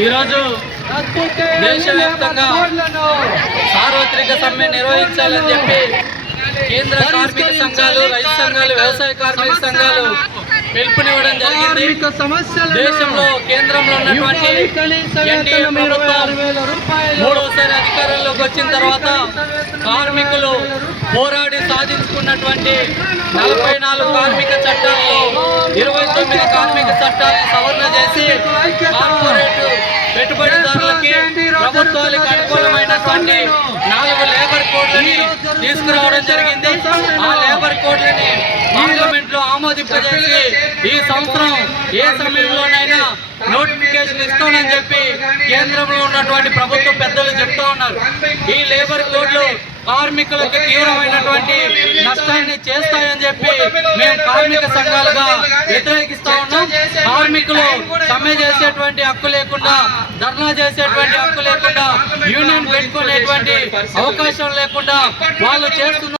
ఈరోజు దేశవ్యాప్తంగా సార్వత్రిక సమ్మె నిర్వహించాలని చెప్పి కేంద్ర కార్మిక సంఘాలు రైతు సంఘాలు వ్యవసాయ కార్మిక సంఘాలు పిలుపునివ్వడం జరిగింది. దేశంలో కేంద్రంలో ఉన్నటువంటి ఎన్డీఏ ప్రభుత్వం మూడోసారి అధికారంలోకి వచ్చిన తర్వాత కార్మికులు పోరాడి సాధించుకున్నటువంటి నలభై నాలుగు కార్మిక చట్టాల్లో ఇరవై తొమ్మిది కార్మిక చట్టాలను సవరణ చేసి పెట్టుబడిదారులకి ప్రభుత్వాలకు అనుకూలమైనటువంటి నాలుగు లేబర్ కోడ్లని తీసుకురావడం జరిగింది. ఆ లేబర్ కోడ్లని పార్లమెంట్లో ఆమోదింపజేసి ఈ సంవత్సరం ఏ సమయంలోనైనా నోటిఫికేషన్ ఇస్తానని చెప్పి కేంద్రంలో ఉన్నటువంటి ప్రభుత్వ పెద్దలు చెప్తా ఉన్నారు. ఈ లేబర్ కోడ్లు కార్మికులకు తీవ్రమైనటువంటి నష్టాన్ని చేస్తాయని చెప్పి మేము కార్మిక సంఘాలుగా వ్యతిరేకిస్తా. సమ్మె చేసేటువంటి హక్కు లేకుండా ధర్నా చేసేటువంటి హక్కు లేకుండా యూనియన్ పెట్టుకునేటువంటి అవకాశం లేకుండా వాళ్ళు చేస్తున్న